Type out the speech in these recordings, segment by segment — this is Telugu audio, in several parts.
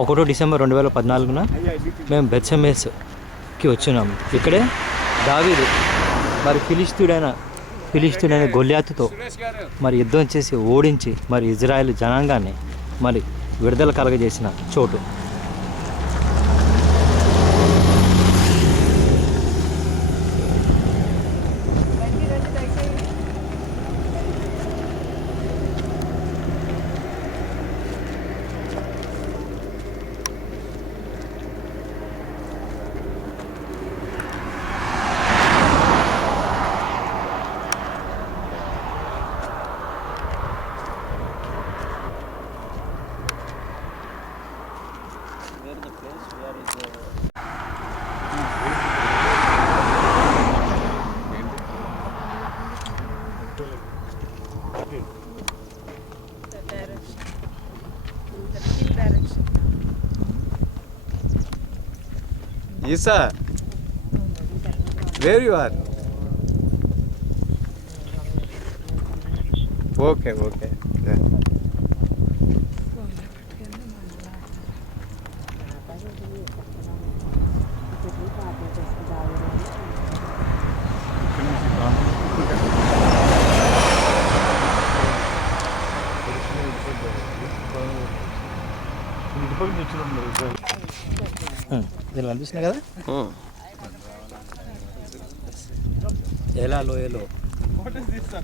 1 డిసెంబర్ 2014 మేము బెత్షెమెస్కి వచ్చినాం. ఇక్కడే దావీదు మరి ఫిలిష్తీయుడైన గొల్యాతుతో మరి యుద్ధం చేసి ఓడించి మరి ఇజ్రాయెల్ జనాంగాన్ని మరి విడుదల కలగజేసిన చోటు. Isa, where you are? Okay. Yeah. దీనిలో కనిపిస్తున్నాయి కదా, ఏలా లోయలో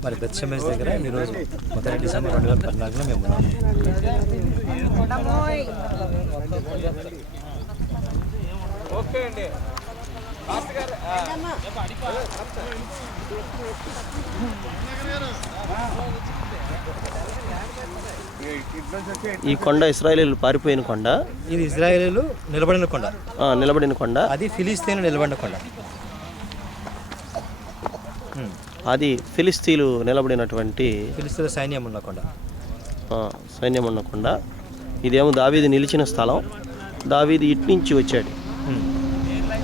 మరి బెత్షెమెస్ దగ్గర ఈరోజు 1 డిసెంబర్ 2014 మేము ఉన్నాము. ఈ కొండ ఇశ్రాయేలీయులు పారిపోయిన కొండ, ఇది ఇజ్రాయేలీయులు నిలబడిన కొండ, అది ఫిలిస్తీన్లు నిలబడిన కొండ. అది ఫిలిస్తీన్లు నిలబడినటువంటి ఫిలిస్తీన్ల సైన్యం ఉన్న కొండ. ఇదేమో దావీదు నిలిచిన స్థలం. దావీదు ఇటు నుంచి వచ్చాడు.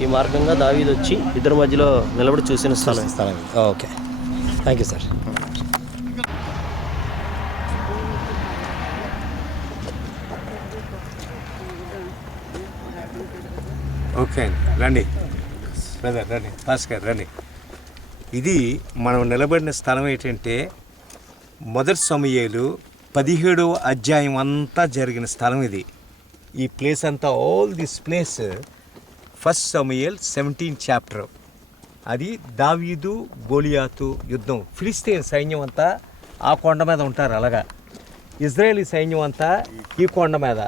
ఈ మార్గంగా దావీదు వచ్చి ఇద్దరి మధ్యలో నిలబడి చూసిన స్థలం. Okay, thank you sir. Okay రండి బ్రదర్, రండి భాస్కర్ రండి. ఇది మనం నిలబడిన స్థలం ఏంటంటే 1 సమూయేలు 17వ అధ్యాయం అంతా జరిగిన స్థలం ఇది. ఈ ప్లేస్ అంతా, all this place 1 Samuel 17 chapter. అది దావీదు గోలియాతు యుద్ధం. ఫిలిస్తీన్ సైన్యం అంతా ఆ కొండ మీద ఉంటారు, అలాగా ఇజ్రాయేలీ సైన్యం అంతా ఈ కొండ మీద.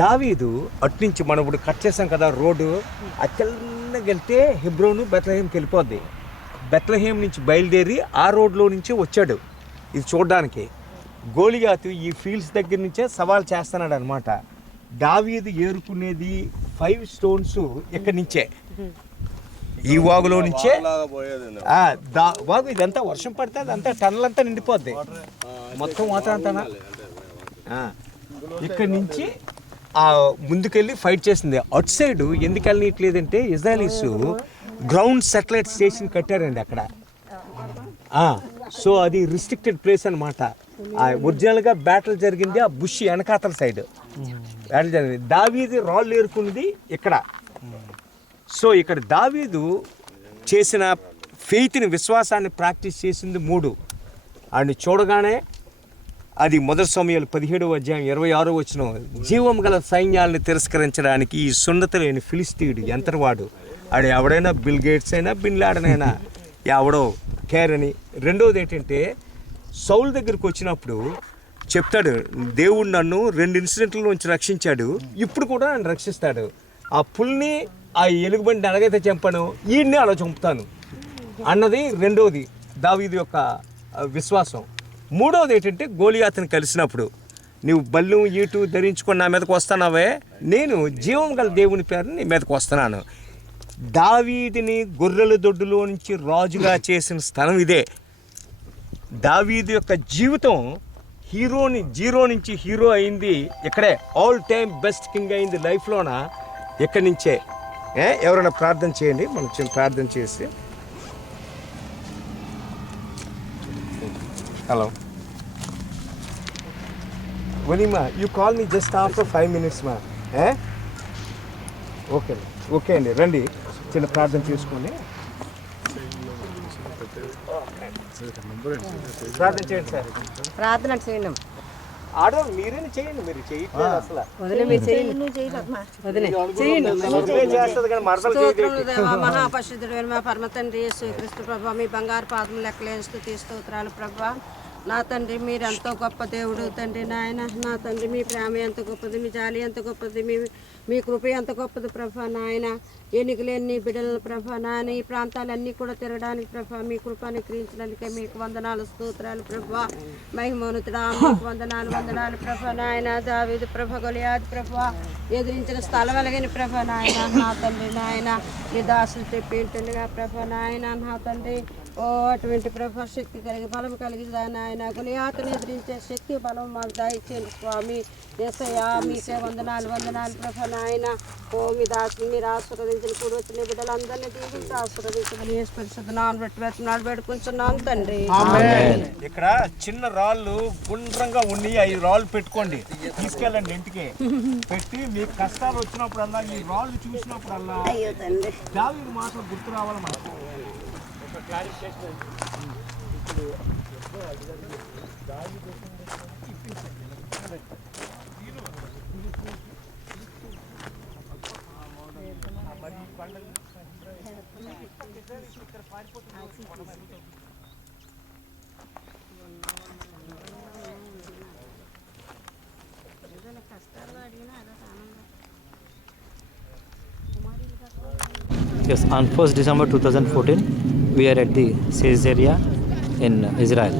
దావీదు అట్నుంచి మనం ఇప్పుడు కట్ చేసాం కదా రోడ్డు, అచ్చల్నకి వెళ్తే హెబ్రోను బెత్లెహేంకి వెళ్ళిపోద్ది. బెత్లెహేం నుంచి బయలుదేరి ఆ రోడ్లో నుంచి వచ్చాడు ఇది చూడడానికి. గోలియాతు ఈ ఫీల్డ్స్ దగ్గర నుంచే సవాల్ చేస్తున్నాడు అనమాట. దావీదు ఏరుకునేది 5 స్టోన్స్ ఇక్కడి నుంచే, ఈ వాగులో నుంచే. వాగు ఇదంతా వర్షం పడితే అదంతా టన్నల్ అంతా నిండిపోద్ది, మొత్తం వాటర్ అంతా. ఇక్కడి నుంచి ముందుకెళ్ళి ఫైట్ చేసింది. అటు సైడ్ ఎందుకు వెళ్ళనట్లేదంటే ఇజ్రాయలీస్ గ్రౌండ్ శాటిలైట్ స్టేషన్ కట్టారండి అక్కడ. సో అది రిస్ట్రిక్టెడ్ ప్లేస్ అనమాట. ఒరిజినల్గా బ్యాటిల్ జరిగింది ఆ బుష్ వెనకాతల సైడ్ బ్యాటిల్ జరిగింది. దావీదు రాళ్ళు ఏరుకున్నది ఇక్కడ. సో ఇక్కడ దావీదు చేసిన ఫెయిత్ని, విశ్వాసాన్ని ప్రాక్టీస్ చేసింది 3. ఆయన చూడగానే అది 1 సమూయేలు 17వ అధ్యాయం 26వ వచనం, జీవం గల సైన్యాలను తిరస్కరించడానికి ఈ సున్నత లేని ఫిలిస్తీయుడు ఎంతటివాడు. ఆడు ఎవడైనా బిల్ గేట్స్ అయినా, బిన్ లాడెన్ అయినా, ఎవడో కేర్ అని. రెండవది ఏంటంటే సౌల్ దగ్గరికి వచ్చినప్పుడు చెప్తాడు, దేవుడు నన్ను 2 ఇన్సిడెంట్ల నుంచి రక్షించాడు, ఇప్పుడు కూడా నన్ను రక్షిస్తాడు. ఆ పుల్ని, ఆ ఎలుగుబండిని ఎలాగైతే చంపాను, ఈయన్ని అలా చంపుతాను అన్నది రెండవది దావీదు యొక్క విశ్వాసం. మూడవది ఏంటంటే గోలియాతుని కలిసినప్పుడు, నువ్వు బల్లు ఈటు ధరించుకొని నా మీదకి వస్తున్నావే, నేను జీవం గల దేవుని పేరు నీ మీదకి వస్తున్నాను. దావీదుని గొర్రెల దొడ్డులో నుంచి రాజుగా చేసిన స్థలం ఇదే. దావీదు యొక్క జీవితం జీరో నుంచి హీరో అయింది ఇక్కడే. ఆల్ టైమ్ బెస్ట్ కింగ్ అయింది లైఫ్లోన ఇక్కడి నుంచే. ఎవరైనా ప్రార్థన చేయండి, మనం చిన్న ప్రార్థన చేసి. హలో వలీమా you call me just after 5 minutes మా. ఓకే ఓకే అండి, రండి చిన్న ప్రార్థన చేసుకొని ప్రార్థన చేయండి సార్. ప్రార్థన చేయండి. ఆడవాళ్ళు మీరేనా చేయండి, మీరు చేయట్లేదు అసలు. వదిలే మీరు చేయండి. వదిలే చేయండి. చేస్తుంది కానీ మరదలు చేయదు. దేవా మహాపరిశుద్ధుడు మా పరమ తండ్రి యేసుక్రీస్తు ప్రభా, మీ బంగారు పాదములు లెక్కలేని స్తుతి స్తోత్రాలు ప్రభా. నా తండ్రి మీరు ఎంతో గొప్ప దేవుడు తండ్రి నాయన. నా తండ్రి మీ ప్రేమ ఎంత గొప్పది, మీ జాలి ఎంత గొప్పది, మీ కృప ఎంత గొప్పది ప్రభా నాయన. ఎన్నికలేని నీ బిడ్డల ప్రభా నాయన, ఈ ప్రాంతాలన్నీ కూడా తిరగడానికి ప్రభా మీ కృపాన్ని క్రీయించడానికి మీకు వందనాలు స్తోత్రాలు ప్రభా. మహిమోన్నతుడా మీకు వందనాలు ప్రభా నాయన. దావీదు ప్రభ గొలియాదు ప్రభా ఎదిరించిన స్థలం వెలగని ప్రభా నాయన. నా తండ్రి నాయన మీ దాసులు తెప్పింటుండగా ప్రభా నాయన. నా తండ్రి ఓ అటువంటి ప్రభా శక్తి కలిగి బలం కలిగి నాయన గొలియాతుని ఎదిరించే శక్తి బలం మాకు దయచేయండి స్వామి. యేసయ్యా మీకే వందనాలు ప్రభా నాయన. ఓ మీ దాసుని మీరు ఆశీర్వదించిన కూడా వచ్చిన బిడ్డలందరినీ దీవించి ఆశీర్వదించమని యేసు పరిశుద్ధ నామమున బట్టి వేడుకున్నాను వేడుకుంటున్నాను తండ్రి. ఇక్కడ చిన్న రాళ్ళు గుండ్రంగా ఉన్నాయి, 5 రాళ్ళు పెట్టుకోండి, తీసుకెళ్ళండి ఇంటికి. పెట్టి మీకు కష్టాలు వచ్చినప్పుడల్లా ఈ రాళ్ళు చూసినప్పుడల్లా దావీదు మాటలు గుర్తు రావాలి మనకు. Yes, on 1st December 2014, we are at the Caesarea in Israel.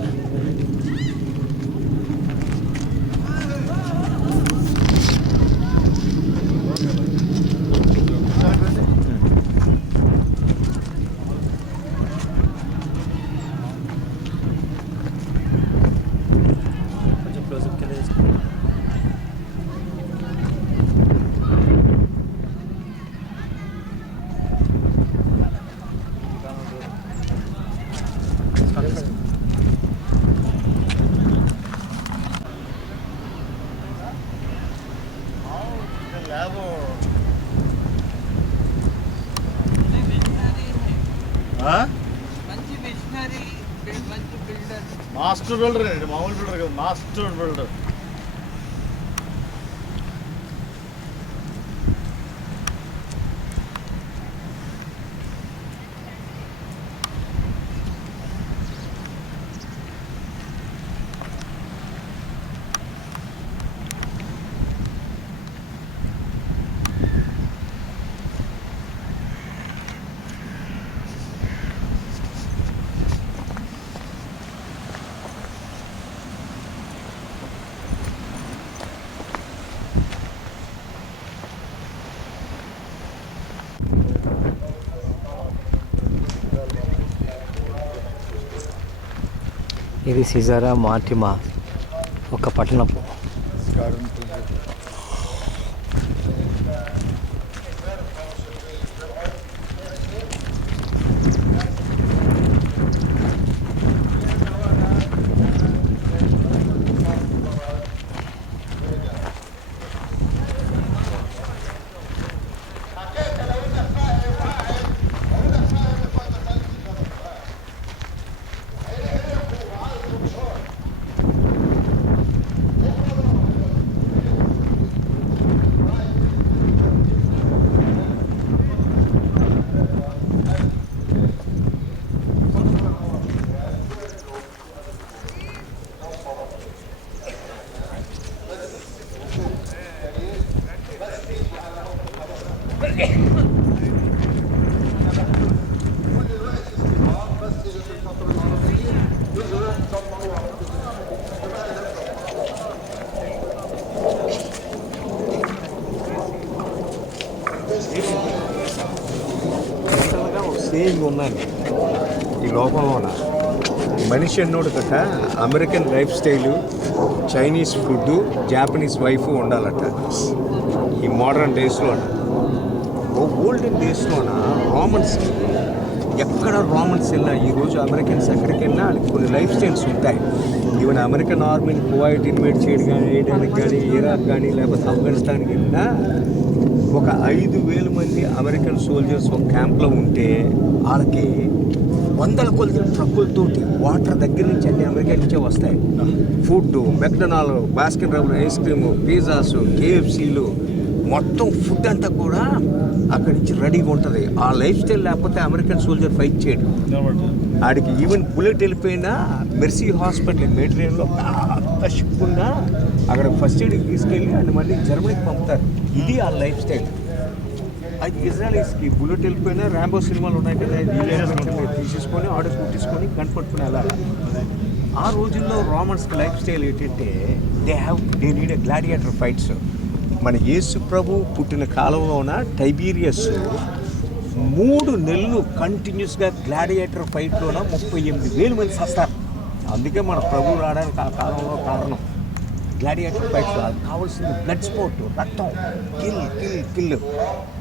Master builder అండి, మామూలు బిల్డర్ కదా, మాస్టర్ బిల్డర్. ఇది సిజారా మార్టిమా ఒక పట్టణం. సేయింగ్ ఉన్నాయండి ఈ లోకంలోన. మనిషి అన్నోడు కట American life style, Chinese food, Japanese wife ఉండాలట ఈ మోడర్న్ డేస్లోన. ఓల్డెన్ డేస్లోన రోమన్స్కి ఎక్కడ రోమన్స్ వెళ్ళినా, ఈరోజు అమెరికన్స్ ఎక్కడికి వెళ్ళినా వాళ్ళకి కొన్ని లైఫ్ స్టైల్స్ ఉంటాయి. ఈవెన్ అమెరికన్ ఆర్మీని కువైట్ ఇన్వైట్ చేయడానికి కానీ ఇరాక్ కానీ లేకపోతే ఆఫ్ఘనిస్తాన్కి వెళ్ళినా ఒక 5,000 మంది అమెరికన్ సోల్జర్స్ ఒక క్యాంప్లో ఉంటే వాళ్ళకి వందల కొద్ది ట్రక్కులతోటి వాటర్ దగ్గర నుంచి అన్ని అమెరికా నుంచే వస్తాయి. Food, McDonald, Baskin Robbins ice cream, pizzas, కేఎఫ్సీలు, మొత్తం ఫుడ్ అంతా కూడా అక్కడి నుంచి రెడీగా ఉంటుంది. ఆ లైఫ్ స్టైల్ లేకపోతే అమెరికన్ సోల్జర్ ఫైట్ చేయడు. ఆడికి ఈవెన్ బుల్లెట్ వెళ్ళిపోయినా మెర్సీ హాస్పిటల్ మెటీరియల్లో అంత షిప్ ఉన్నా అక్కడ ఫస్ట్ ఎయిడ్కి తీసుకెళ్ళి అండ్ మళ్ళీ జర్మనీకి పంపుతారు. ఇది ఆ లైఫ్ స్టైల్. అయితే ఇజ్రాయలీస్కి బుల్లెట్ వెళ్ళిపోయినా ర్యాంబో సినిమాలు ఉన్నాయి కదా, తీసేసుకొని ఆర్డర్ కుట్టించుకొని కనపట్టుకుని వెళ్ళాలి. ఆ రోజుల్లో రోమన్స్కి లైఫ్ స్టైల్ ఏంటంటే they need a gladiator fights. మన యేసు ప్రభు పుట్టిన కాలంలోన టైబీరియస్ 3 నెలలు కంటిన్యూస్గా గ్లాడియేటర్ ఫైట్లోన 38,000 మంది వస్తారు. అందుకే మన ప్రభు రావడానికి ఆ కాలంలో కారణం గ్లాడియేటర్ ఫైట్స్. అది కావాల్సింది బ్లడ్ స్పోర్ట్, రక్తం, కిల్ కిల్ కిల్.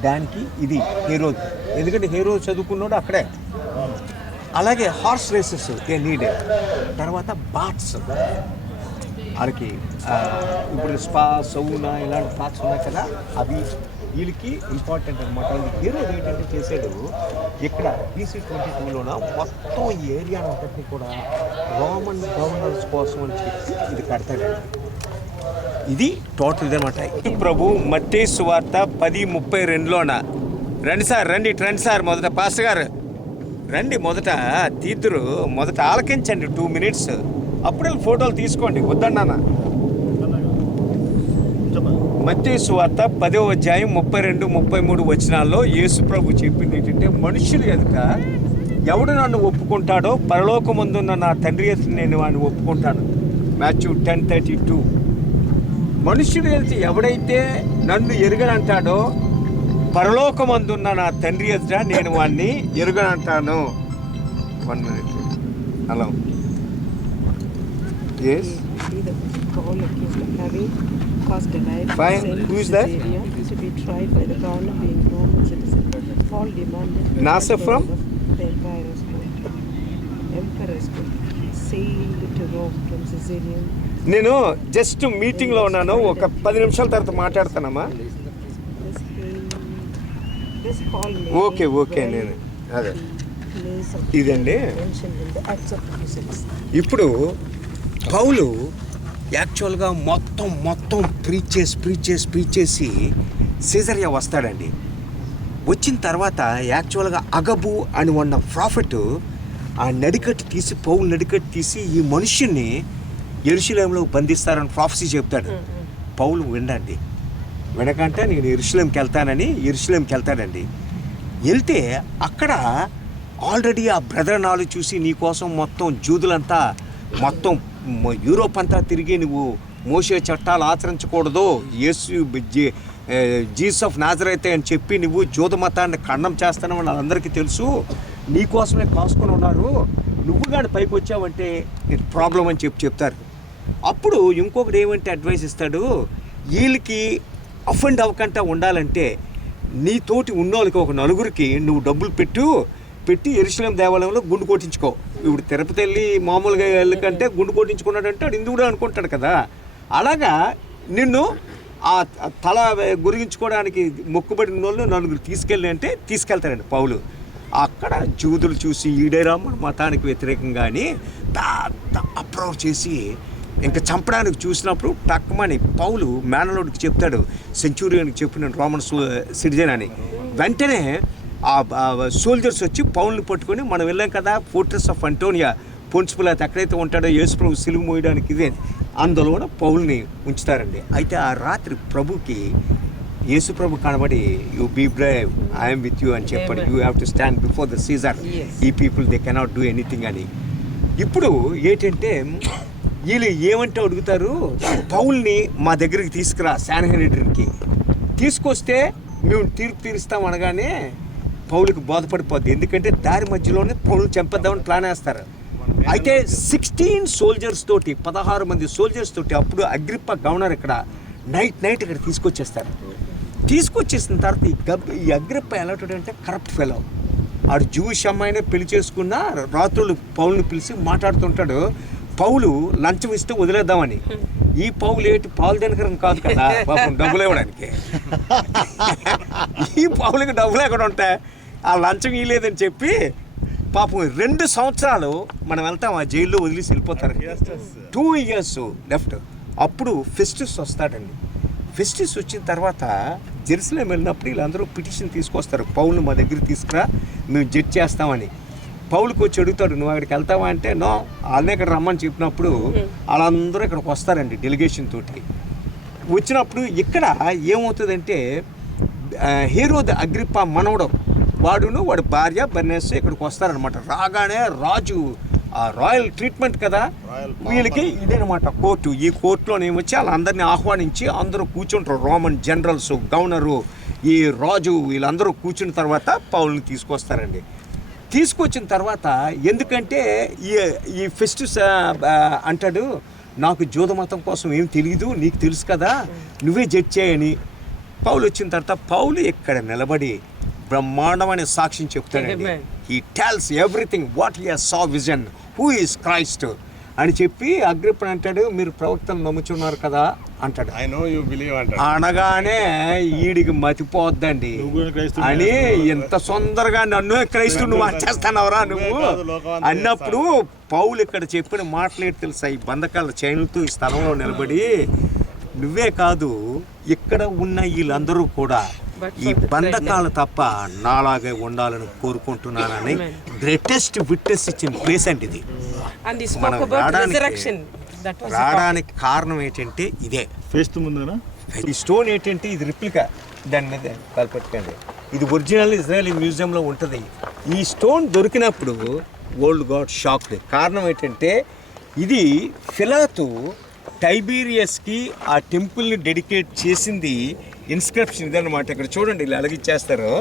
దానికి ఇది హీరోజ్, ఎందుకంటే హీరో చదువుకున్నాడు అక్కడే. అలాగే హార్స్ రేసెస్ దే నీడే. తర్వాత బాట్స్, వాళ్ళకి ఇప్పుడు స్పా, సౌనా ఇలాంటి పార్ట్స్ ఉన్నాయి కదా, అవి వీళ్ళకి ఇంపార్టెంట్ అనమాట. హీరో ఏంటంటే చేసాడు ఇక్కడ BC-22లోన మొత్తం ఈ ఏరియా అంతటిని కూడా రోమన్ గవర్నర్స్ కోసం అని చెప్పి ఇది కడతాడండి. ఇది టోటల్ ఇదనమాట. ప్రభు మత్తయి సువార్త 10:32లోన రండి సార్, రండి సార్, మొదట పాస్టర్ గారు రండి, మొదట తీతురు, మొదట ఆలకించండి 2 minutes, అప్పుడు ఫోటోలు తీసుకోండి, వద్దన్నా. మత్తయి సువార్త 10వ అధ్యాయం 32-33 వచనాల్లో యేసు ప్రభు చెప్పింది ఏంటంటే, మనుషులు ఎదుట ఎవడు నన్ను ఒప్పుకుంటాడో పరలోకమందున్న నా తండ్రి ఎదుట నేను వాడిని ఒప్పుకుంటాను. మాథ్యూ 10:32. మనుషులు ఎదుట ఎవడైతే నన్ను ఎరుగనంటాడో పరలోకమందున్న నా తండ్రి ఎదుట నేను వాడిని ఎరుగనంటాను. 1 minute. Hello. Yes. Fine. Who is that? To be tried by the crown of being Roman citizen. Paul demanded NASA from? The emperor's court. Sailed to Rome from Caesarea. నేను జస్ట్ మీటింగ్లో ఉన్నాను, ఒక 10 నిమిషాల తర్వాత మాట్లాడతానమ్మా. ఓకే నేను అదే ఇదండి. ఇప్పుడు పౌలు యాక్చువల్గా మొత్తం ప్రీచ్ చేసి సీజరియా వస్తాడండి. వచ్చిన తర్వాత యాక్చువల్గా అగబు అని ఉన్న ప్రాఫిట్ ఆ నడికట్టు తీసి, పౌలు నడికట్టు తీసి ఈ మనుష్యుని యెరూషలేములో బంధిస్తారని ప్రాఫెసీ చెప్తాడు. పౌలు వినండి, వెనకంటే నేను యెరూషలేంకి వెళ్తాడండి. వెళ్తే అక్కడ ఆల్రెడీ ఆ బ్రదర్ నాలు చూసి నీకోసం మొత్తం జూదులంతా మొత్తం యూరోప్ అంతా తిరిగి నువ్వు మోసే చట్టాలు ఆచరించకూడదు, జీసస్ ఆఫ్ నాజరేత్ అని చెప్పి నువ్వు జూద మతాన్ని ఖండం చేస్తానని వాళ్ళందరికీ తెలుసు, నీకోసమే కాసుకొని ఉన్నారు, నువ్వు కానీ పైకి వచ్చావంటే ప్రాబ్లం అని చెప్తారు. అప్పుడు ఇంకొకటి ఏమంటే అడ్వైస్ ఇస్తాడు, వీళ్ళకి అఫెండ్ అవ్వకుండా ఉండాలంటే నీతోటి ఉన్నోళ్ళకి ఒక 4 నువ్వు డబ్బులు పెట్టి యెరూషలేం దేవాలయంలో గుండు కొట్టించుకో. ఇప్పుడు తిరుపతి వెళ్ళి మామూలుగా వెళ్ళకంటే గుండు కొట్టించుకున్నాడంటే అది హిందువుడు అనుకుంటాడు కదా, అలాగా నిన్ను ఆ తల గురించుకోవడానికి మొక్కుబడిన వాళ్ళు 4 తీసుకెళ్ళి అంటే తీసుకెళ్తారండి పౌలు. అక్కడ జూదులు చూసి ఈడేరా మన మతానికి వ్యతిరేకంగాని పెద్ద అప్రోచ్ చేసి ఇంకా చంపడానికి చూసినప్పుడు టక్మని పౌలు మేనలోడికి చెప్తాడు, సెంచూరియన్కి చెప్పిన రోమన్ సిటిజన్ అని. వెంటనే ఆ సోల్జర్స్ వచ్చి పౌల్ని పట్టుకొని, మనం వెళ్ళాం కదా ఫోర్ట్రెస్ ఆఫ్ అంటోనియా, పొన్సిపులాత్ ఎక్కడైతే ఉంటాడో యేసుప్రభు సిలువ మోయడానికి ఇదే, అందులో పౌల్ని ఉంచుతారండి. అయితే ఆ రాత్రి ప్రభుకి యేసుప్రభు కనబడి, you be brave, I'm with you అని చెప్పాడు. You have to stand before the Caesar, ఈ people they cannot do anything అని. ఇప్పుడు ఏంటంటే వీళ్ళు ఏమంటే అడుగుతారు, పౌల్ని మా దగ్గరికి తీసుకురా శాన్హెడ్రిన్కి. తీసుకొస్తే మేము తీర్పు తీరుస్తాం అనగానే పౌలుకి బోధపడిపోద్ది, ఎందుకంటే దారి మధ్యలోనే పౌలు చంపేద్దామని ప్లాన్ వేస్తారు. అయితే 16 సోల్జర్స్ తోటి 16 మంది సోల్జర్స్ తోటి అప్పుడు అగ్రిప్ప గవర్నర్ ఇక్కడ నైట్ ఇక్కడ తీసుకొచ్చేసిన తర్వాత ఈ అగ్రిప్ప ఎలాంటి కరప్ట్ ఫెలో, ఆడు జూయిష్ అమ్మాయినే పెళ్లి చేసుకున్న రాత్రులు పౌల్ని పిలిచి మాట్లాడుతుంటాడు, పౌలు లంచం ఇస్తే వదిలేద్దామని. ఈ పౌలు ఏంటి పాలు తినకరం కాదు కదా పాపం డబ్బులు ఇవ్వడానికి. ఈ పౌలకి డబ్బులు ఎక్కడ ఉంటాయి, ఆ లంచం ఇవ్వలేదని చెప్పి పాపం 2 సంవత్సరాలు మనం వెళ్తాం ఆ జైల్లో వదిలేసి వెళ్ళిపోతారు. 2 years లెఫ్ట్. అప్పుడు ఫెస్టిస్ వస్తాడండి. ఫెస్టిస్ వచ్చిన తర్వాత జెరూసలేం వెళ్ళినప్పుడు వీళ్ళందరూ పిటిషన్ తీసుకొస్తారు, పౌల్ని మా దగ్గర తీసుకురా మేము జడ్జ్ చేస్తామని. పౌలుకి వచ్చి అడుగుతాడు, నువ్వు అక్కడికి వెళ్తావా అంటే నో, వాళ్ళనే ఇక్కడ రమ్మని చెప్పినప్పుడు వాళ్ళందరూ ఇక్కడికి వస్తారండి డెలిగేషన్ తోటి. వచ్చినప్పుడు ఇక్కడ ఏమవుతుందంటే హేరోదు అగ్రిప్ప మనవడు వాడును వాడి భార్య బర్నెస్ ఇక్కడికి వస్తారనమాట. రాగానే రాజు ఆ రాయల్ ట్రీట్మెంట్ కదా వీళ్ళకి, ఇదేనమాట కోర్టు. ఈ కోర్టులోనేమొచ్చి వాళ్ళందరినీ ఆహ్వానించి అందరూ కూర్చుంటారు, రోమన్ జనరల్స్, గవర్నరు, ఈ రాజు వీళ్ళందరూ కూర్చున్న తర్వాత పౌల్ని తీసుకొస్తారండి. తీసుకొచ్చిన తర్వాత ఎందుకంటే ఈ ఫెస్టిస్ అంటాడు, నాకు జూద మతం కోసం ఏం తెలియదు, నీకు తెలుసు కదా, నువ్వే జడ్జ్ చేయని. పౌలు వచ్చిన తర్వాత పౌలు ఇక్కడ నిలబడి బ్రహ్మాండమైన సాక్ష్యం చెప్తాడండి. He tells everything what he saw vision, who is Christ అని చెప్పి అగ్రిప్ప అంటాడు, మీరు ప్రవక్తలు నమ్ముచున్నారు కదా అంటాడు. ఐ నో యు బిలీవ్ అంటాడు. అనగానే ఈడికి మతిపోద్దండి అని, ఎంత సుందరగా నన్ను క్రైస్తవుని మార్చేస్తానవరా నువ్వు అన్నప్పుడు పౌలు ఇక్కడ చెప్పిన మాటలేటి తెలుసా, ఈ బంధకాల చైన్లతో ఈ స్థలంలో నిలబడి, నువ్వే కాదు ఇక్కడ ఉన్న వీళ్ళందరూ కూడా ఈ బంధకాలు తప్ప నాలాగే ఉండాలని కోరుకుంటున్నానని గ్రేటెస్ట్ విట్నెస్ ఇచ్చిన ప్లేస్ అండి ఇది. మనం రావడానికి కారణం ఏంటంటే ఇదే. ఫేస్ట్ ముందునా ఈ స్టోన్ ఏంటంటే ఇది రిప్లికా, దాని మీద కలపెట్టుకోండి, ఇది ఒరిజినల్ ఇజ్రాయెల్ మ్యూజియంలో ఉంటుంది. ఈ స్టోన్ దొరికినప్పుడు వరల్డ్ గాట్ షాక్డ్. కారణం ఏంటంటే ఇది ఫిలాతు టైబీరియస్కి ఆ టెంపుల్ని డెడికేట్ చేసింది. ఇన్స్క్రిప్షన్ ఇదన్నమాట. ఇక్కడ చూడండి ఇలా అలగిచ్చేస్తారు.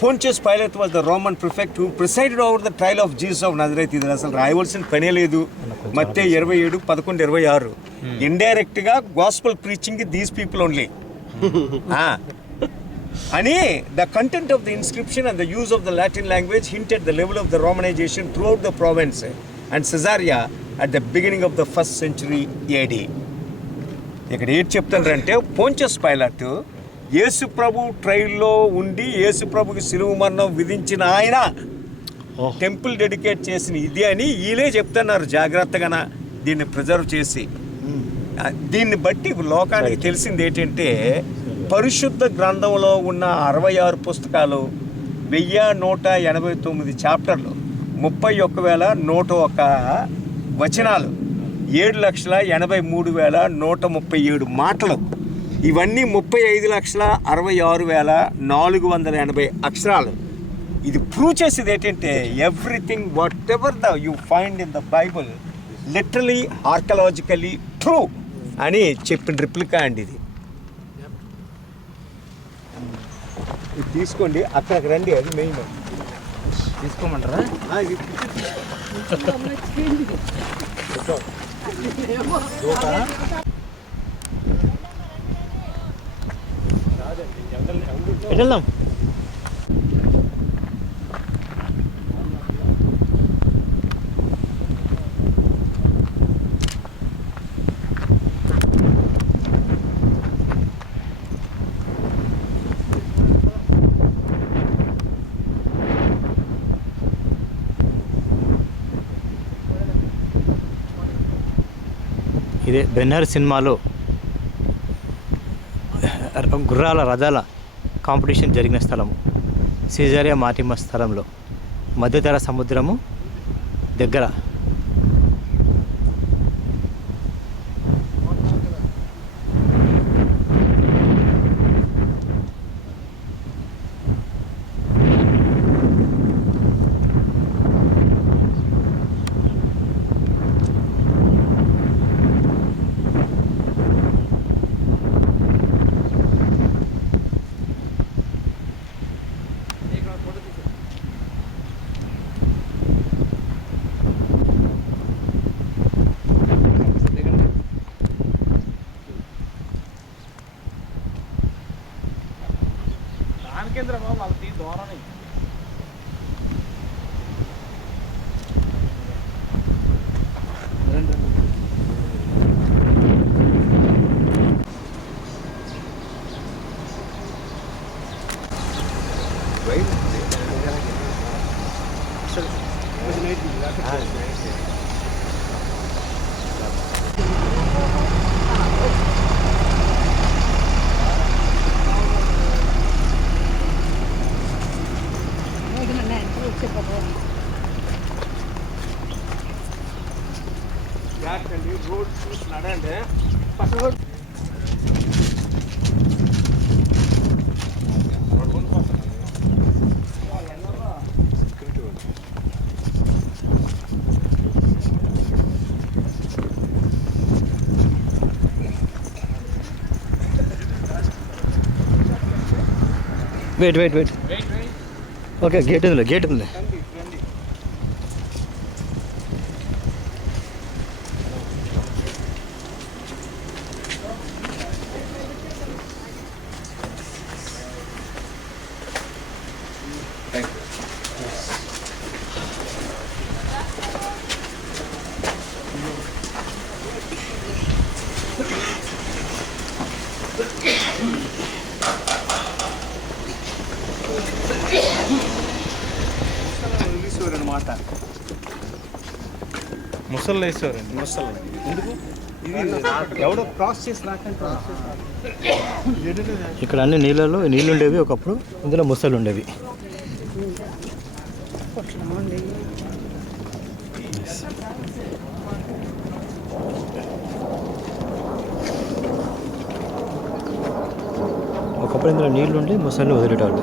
Pontius Pilate was the Roman prefect who presided over the trial of Jesus of Nazareth. ఇది అసలు రాయవలసిన పనే లేదు. మత్తయి 27:11-26 ఇండైరెక్ట్ గా gospel preaching these people only అని. The content of the inscription and the use of the Latin language hinted the level of the Romanization throughout the province and Caesarea at the beginning of the 1st century AD. ఇక్కడ ఏం చెప్తారంటే పోంచస్ పైలాట్ యేసు ప్రభు ట్రైల్లో ఉండి యేసు ప్రభుకి సిలువ మరణం విధించిన ఆయన టెంపుల్ డెడికేట్ చేసిన ఇది అని వీళ్ళే చెప్తున్నారు జాగ్రత్తగా దీన్ని ప్రిజర్వ్ చేసి. దీన్ని బట్టి లోకానికి తెలిసింది ఏంటంటే పరిశుద్ధ గ్రంథంలో ఉన్న 66 పుస్తకాలు, 1189 చాప్టర్లు, 31,101 వచనాలు, 7,83,137 మాటలు, ఇవన్నీ 35,66,480 అక్షరాలు. ఇది ప్రూవ్ చేసేది ఏంటంటే everything whatever the you find in the Bible literally archaeologically true అని చెప్పిన రిప్లికా అండి ఇది. ఇది తీసుకోండి, అక్కడికి రండి, అది మెయిన్. తీసుకోమంటారా? వెళ్దాం. ఇదే బెన్నర్ సినిమాలో గుర్రాల రథాల కాంపిటీషన్ జరిగిన స్థలము, సీజరియా మారిటిమస్ స్థలంలో, మధ్యధరా సముద్రము దగ్గర. కేంద్ర వాళ్ళకి దూరం రెండు రోడ్ చూసి నడండి పక్కన వెయిట్ ఓకే గేట్ ఉంది అనమాట. ముసళ్ళు వేసేవారండి. ముసలి ఎందుకు ఇది ఎవడో క్రాస్ చేసి రాకంటే ఇక్కడ అన్ని నీళ్ళు ఉండేవి ఒకప్పుడు, ఇందులో ముసలు ఉండేవి. ఒకప్పుడు ఇందులో నీళ్ళు ఉండి ముసళ్ళు వదిలేటవాళ్ళు.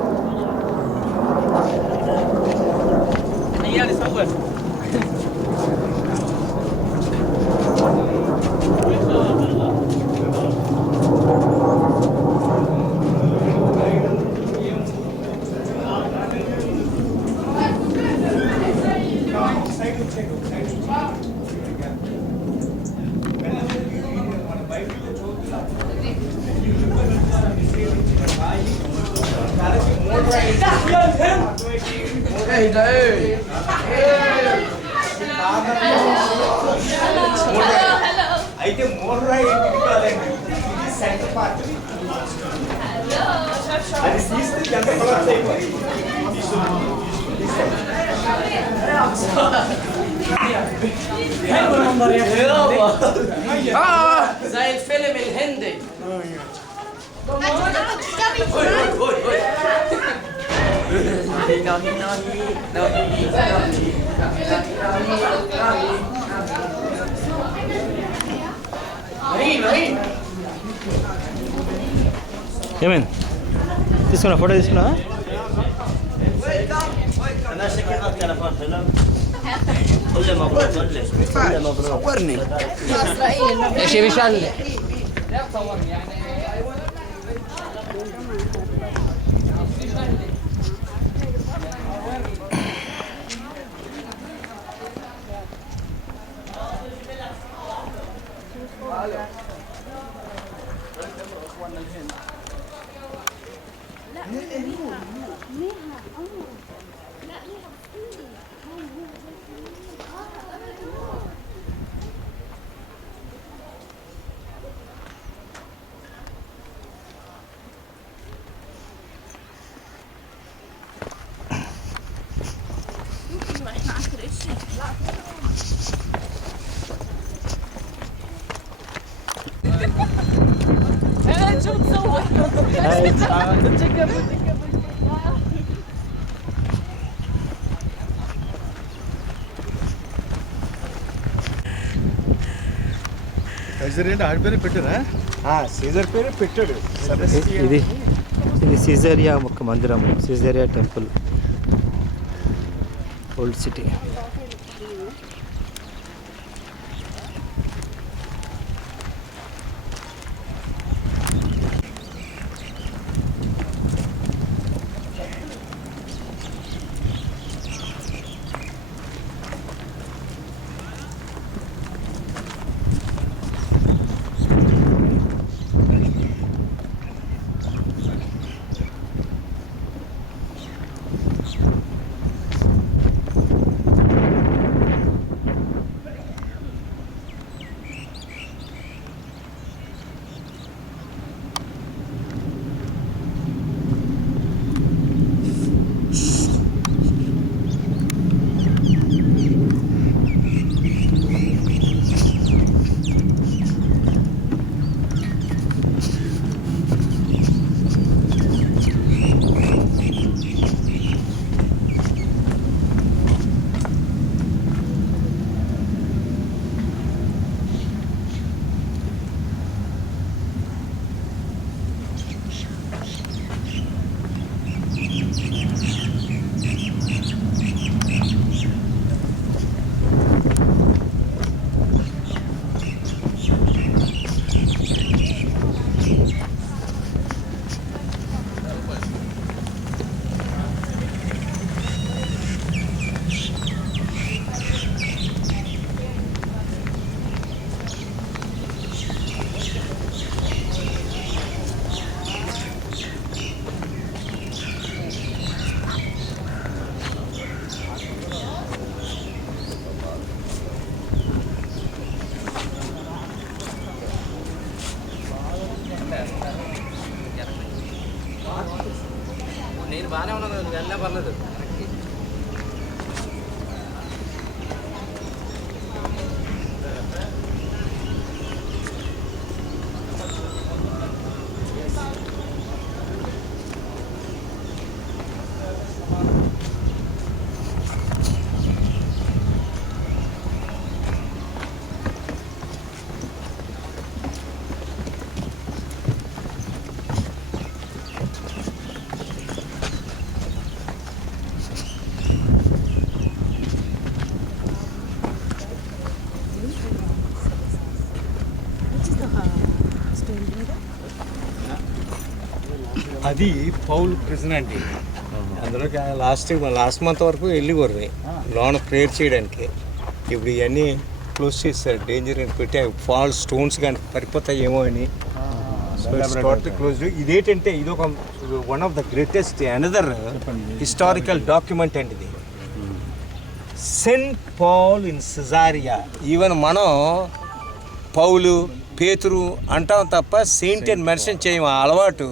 అయితే మోర్రా ఏంటిది కాదండి, ఇది సెంటర్ పార్ట్. అది తీస్తే ఎంత కొలాప్స్ అయిపోయింది. زي الفيلم الهندي. ఏమైంది? తీసుకున్నా, ఫోటో తీసుకున్నా. ايش يبي شغله؟ కైజర్ ఏంటి ఆడి పేరు పెట్టారా? సీజర్ పేరు పెట్టాడు. ఇది సీజరియా ఒక మందిరం, సీజరియా టెంపుల్, ఓల్డ్ సిటీ. మీరు బాగానే ఉన్నారు, వెళ్ళే పర్లేదు. అది పౌల్ ప్రిజన్ అండి. అందులో లాస్ట్ మంత్ వరకు వెళ్ళిపోరు లోన ప్రేయర్ చేయడానికి. ఇప్పుడు ఇవన్నీ క్లోజ్ చేస్తారు, డేంజర్ అని పెట్టి ఫాల్స్ స్టోన్స్ కానీ పడిపోతాయేమో అని. క్లోజ్. ఇదేంటంటే ఇది ఒక one of the greatest another historical document అండి ఇది. Saint Paul in Caesarea. Even మనం పౌలు పేతురు అంటాం తప్ప సెయింట్ అని మెన్షన్ చేయము. ఆ అలవాటు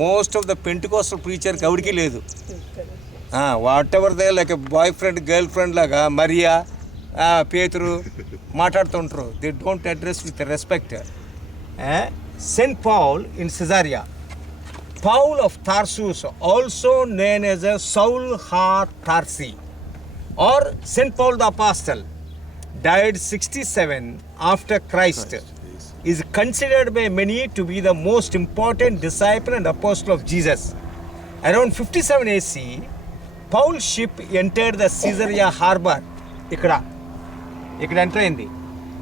మోస్ట్ ఆఫ్ ద పెంటికోస్టల్ ప్రీచర్కి ఎవరికి లేదు. Whatever they like boy friend girl friend లాగా మరియా పేతురు మాట్లాడుతుంటారు. They don't address with respect. Saint Paul in Caesarea. Paul of Tarsus, also known as Saul ha-Tarsi, or Saint Paul the Apostle, died 67 after Christ. Is considered by many to be the most important disciple and apostle of Jesus. Around 57 AC, Paul's ship entered the Caesarea harbor. Ikkada enter ayindi.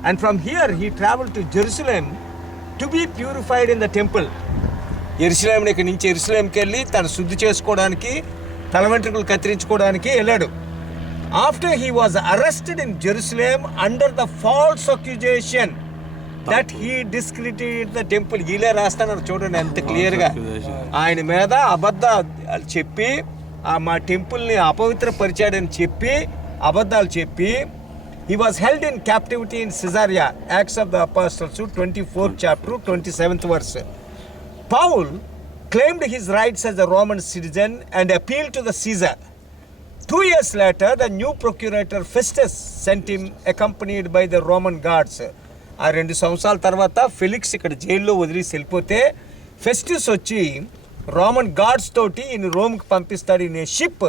And from here he traveled to Jerusalem to be purified in the temple. Jerusalem ఇక్కడ నుంచి ఎరుసలేంకి వెళ్ళి తను శుద్ధి చేసుకోవడానికి, తల వెంట్రుకలు కత్తిరించుకోవడానికి వెళ్ళాడు. After he was arrested in Jerusalem under the false accusation that he discredited the temple. ఇలా రాస్తున్నారు చూడండి ఎంత క్లియర్గా. ఆయన మీద అబద్ధాలు చెప్పి మా టెంపుల్ని అపవిత్రపరిచాడని చెప్పి అబద్ధాలు చెప్పి he was held in captivity in Caesarea. Acts of the Apostles 24th chapter 27th verse. Paul claimed his rights as a Roman citizen and appealed to the Caesar. 2 years later, the new procurator Festus sent him accompanied by the Roman guards. 2 సంవత్సరాల తర్వాత ఫెలిక్స్ ఇక్కడ జైల్లో వదిలేసి వెళ్ళిపోతే ఫెస్టస్ వచ్చి రోమన్ గార్డ్స్ తోటి ఈయన రోమ్కి పంపిస్తాడు in a ship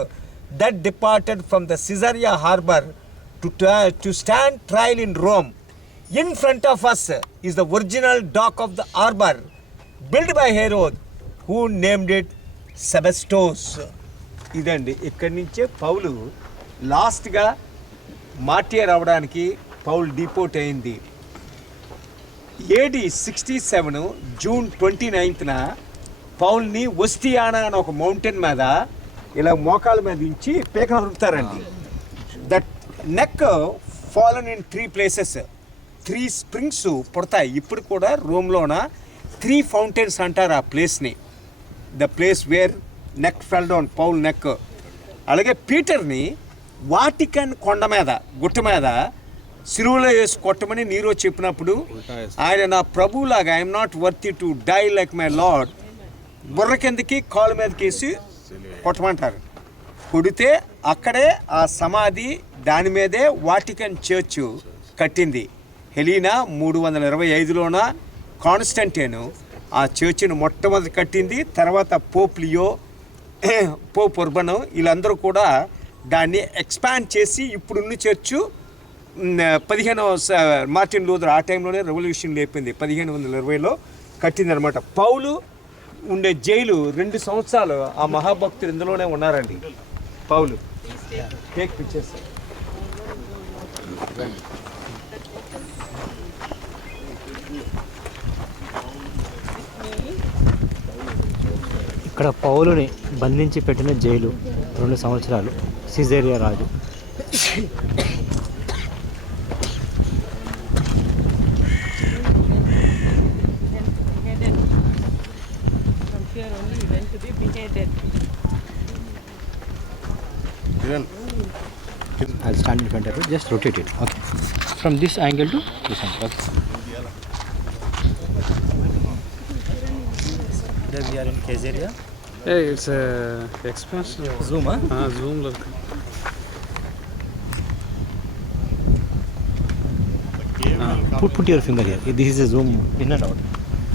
that departed from the Caesarea harbour to stand trial in Rome. In front of us is the original dock of the harbor built by Herod, who named it Sebastos. ఇదండి ఇక్కడి నుంచే పౌలు లాస్ట్గా మార్టియర్ అవడానికి పౌలు డిపోర్ట్ అయింది. AD 67 జూన్ 29న పౌల్ని ఒస్టియానా అని ఒక మౌంటైన్ మీద ఇలా మోకాల మీద ఉంచి పీక నరుకుతారండి. That neck fallen in 3 places. 3 springs పుడతాయి. ఇప్పుడు కూడా రోమ్లోన 3 fountains అంటారు ఆ ప్లేస్ని. The place where neck fell down, Paul neck. అలాగే పీటర్ని వాటికన్ కొండ మీద గుట్ట మీద సిలువలో వేసి కొట్టమని నీరో చెప్పినప్పుడు ఆయన నా ప్రభువులాగా I'm not worthy to die like my lord బుర్ర కిందకి కాలు మీదకి వేసి కొట్టమంటారు. కొడితే అక్కడే ఆ సమాధి దాని మీదే వాటికన్ చర్చ్ కట్టింది. హెలీనా 325లోన కాన్స్టంటైను ఆ చర్చిని మొట్టమొదటి కట్టింది. తర్వాత పోప్ లియో, పోప్ ఉర్బన్ వీళ్ళందరూ కూడా దాన్ని ఎక్స్పాండ్ చేసి ఇప్పుడున్న చర్చు 15వ మార్టిన్ లూథర్ ఆ టైంలోనే రెవల్యూషన్ లేపింది. 1520లో కట్టింది అనమాట. పౌలు ఉండే జైలు 2 సంవత్సరాలు ఆ మహాభక్తులు ఇందులోనే ఉన్నారండి. పౌలు టేక్ పిక్చర్స్. ఇక్కడ పౌలుని బంధించి పెట్టిన జైలు 2 సంవత్సరాలు Caesarea Raju. I'll stand in front of it, just rotate it. Okay. From this angle to this angle. Okay. There we are in Caesarea. Hey, it's a expansion. Zoom, huh? Zoom look. Put your finger here. This is a zoom in and out.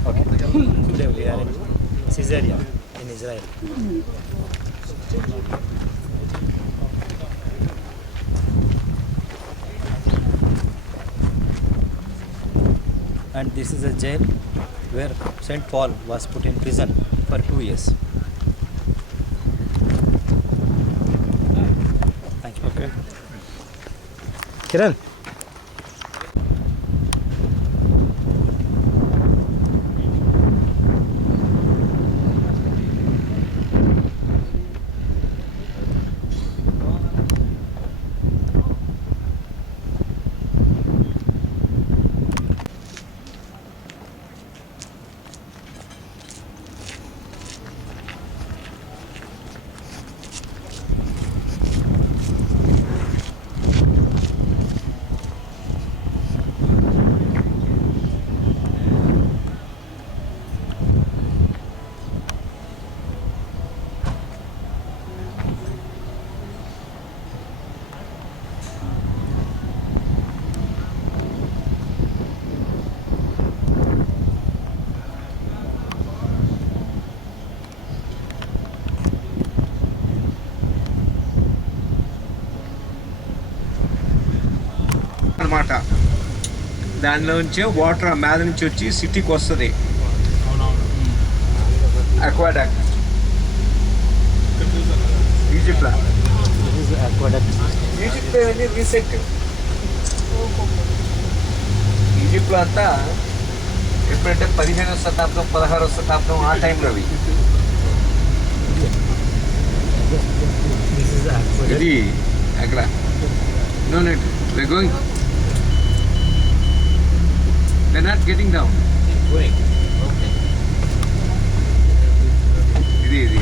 Okay. Today we are in Caesarea in Israel. And this is a jail where Saint Paul was put in prison for 2 years. Thank you. Okay. Kiran. అనమాట. దానిలో నుంచే వాటర్ మీద నుంచి వచ్చి సిటీకి వస్తుంది. అక్వాడాక్ట్ ఈజిప్ట్లో రీసెంట్ ఈజిప్ట్లో అంతా ఎప్పుడంటే 15వ శతాబ్దం 16వ శతాబ్దం ఆ టైంలో అవి. ఇది అక్కడ no net we're going. They're not getting down. Going. Okay. ఇది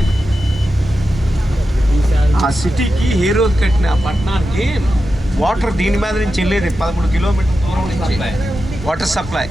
ఆ సిటీకి హీరో కట్టిన పట్టణానికి వాటర్ దీని మీద నుంచి వెళ్ళేది 13 కిలోమీటర్ల దూరం నుంచి water supply.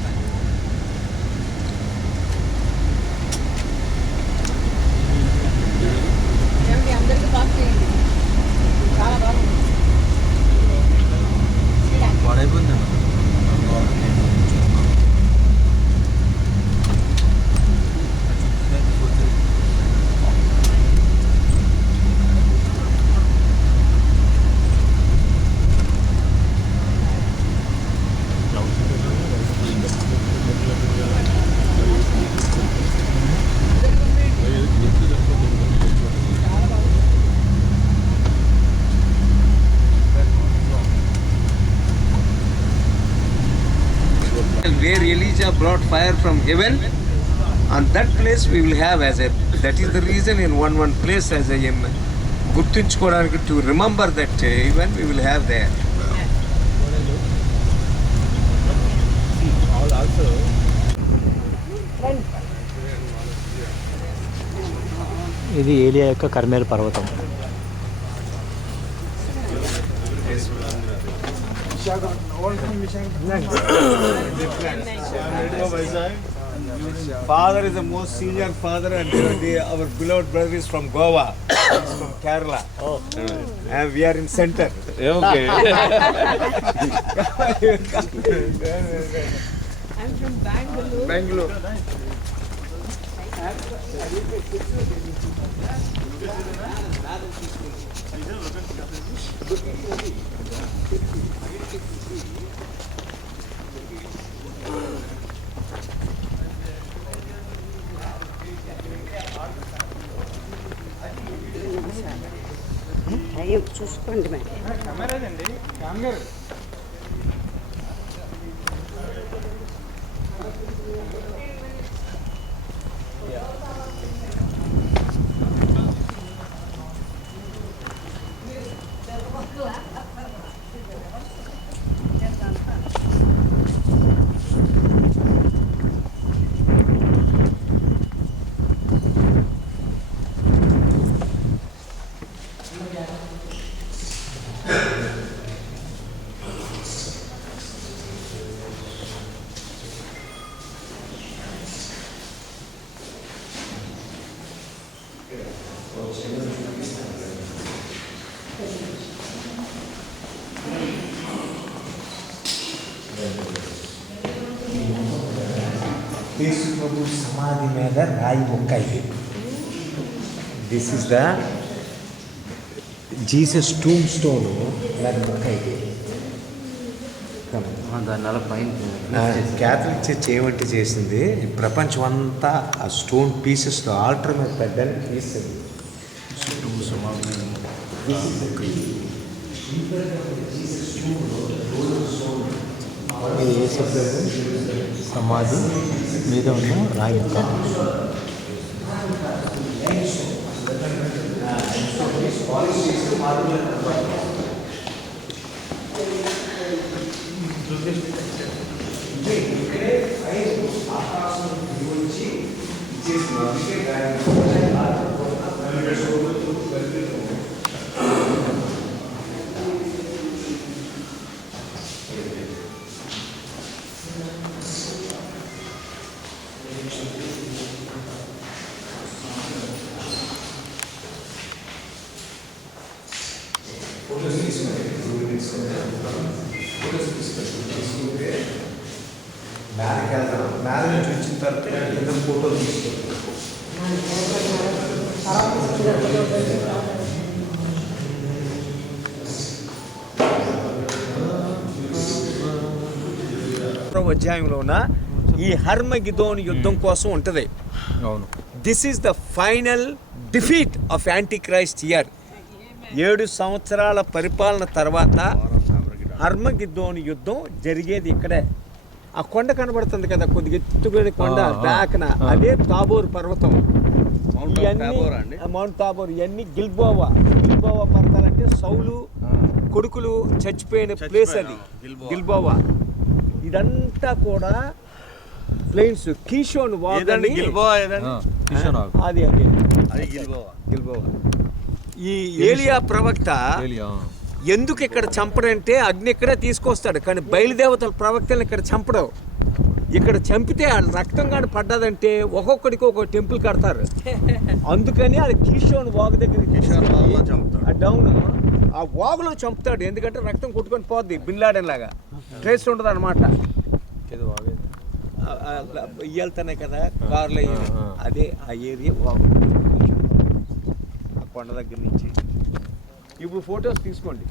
Where Elijah brought fire from heaven, on that place we will have as a, that is the reason in one place as a గుర్తుంచుకోవడానికి, to remember that even we will have there. ఇది ఏలియా యొక్క కర్మేలు పర్వతం. Father is the most senior father, and our beloved brother is from Goa, he's from Kerala. Oh. And we are in center. Okay. I'm from Bangalore. Bangalore. Time చూసుకోండి మరి. యేసు ప్రభు సమాధి మీద రాయి ముక్క ఇది. This is the Jesus tomb stone దాని ముక్క ఇది. దానివల్ల పైన క్యాథలిక్ చర్చ్ ఏమంటే చేసింది, ఈ ప్రపంచం అంతా ఆ స్టోన్ పీసెస్తో ఆల్టర్ మీద పెట్టడానికి తీసింది. ఇది యేసు ప్రభు సమాధి మీద ఉన్న రాయి ముక్క. మ్యారేజ్కి వెళ్తాం, మ్యారేజ్ నుంచి వచ్చిన తర్వాత ఏదో ఫోటోలు తీసుకుంటాం. అధ్యాయంలోన ఈ హర్మగిదోన్ యుద్ధం కోసం ఉంటుంది. అవును. This is the final defeat of anti Christ year. 7 సంవత్సరాల పరిపాలన తర్వాత హర్మగిద్దోని యుద్ధం జరిగేది ఇక్కడే. ఆ కొండ కనబడుతుంది కదా, కొద్దిగా ఎత్తుకునే కొండ బ్యాక్న, అదే తాబోర్ పర్వతం. మౌంట్ తాబోర్. ఇవన్నీ గిల్బోవా పర్వతాలంటే సౌలు కొడుకులు చచ్చిపోయిన ప్లేస్ అది గిల్బోవా. ఇదంతా కూడా ప్లెయిన్స్. కీషోన్ వాగ్ అని అది గిల్బోవా. ఈ ఏలియా ప్రవక్త ఎందుకు ఇక్కడ చంపడంటే అగ్ని ఇక్కడే తీసుకొస్తాడు, కానీ బయలుదేవతల ప్రవక్తలను ఇక్కడ చంపడం. ఇక్కడ చంపితే ఆ రక్తం కానీ పడ్డదంటే ఒక్కొక్కడికి ఒక్కొక్క టెంపుల్ కడతారు. అందుకని అది కీషోన్ వాగు దగ్గర డౌన్ ఆ వాగులో చంపుతాడు. ఎందుకంటే రక్తం కొట్టుకొని పోద్ది, బిన్ లాడెన్ లాగా ట్రేస్ ఉంటుంది అనమాట. వెళ్తానే కదా కార్లో, అదే ఆ ఏరియా వాగు. ఆ కొండ దగ్గర నుంచి ఇప్పుడు ఫొటోస్ తీసుకోండి.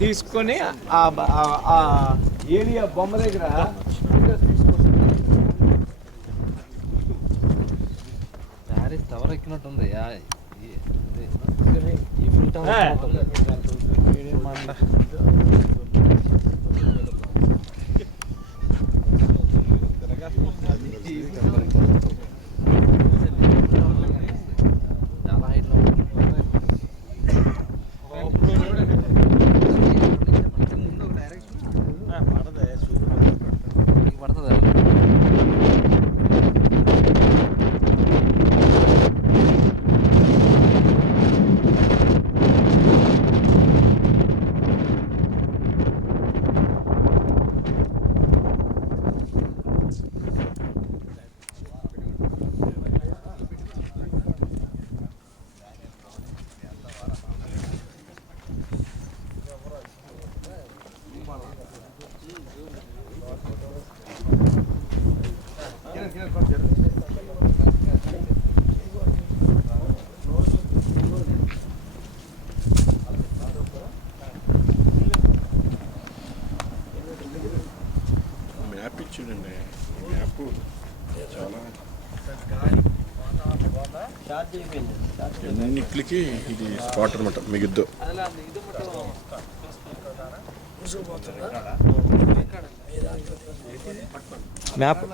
తీసుకొని ఆ ఏరియా బొమ్మ దగ్గర ఫొటోస్ తీసుకొస్తాం. టవర్ ఎక్కినట్టుంది. మ్యాప్ ఇచ్చిండండి. మ్యాప్ చాలా ఎన్నిట్లకి ఇది స్పాట్ అనమాట మిగిద్దు. మ్యాప్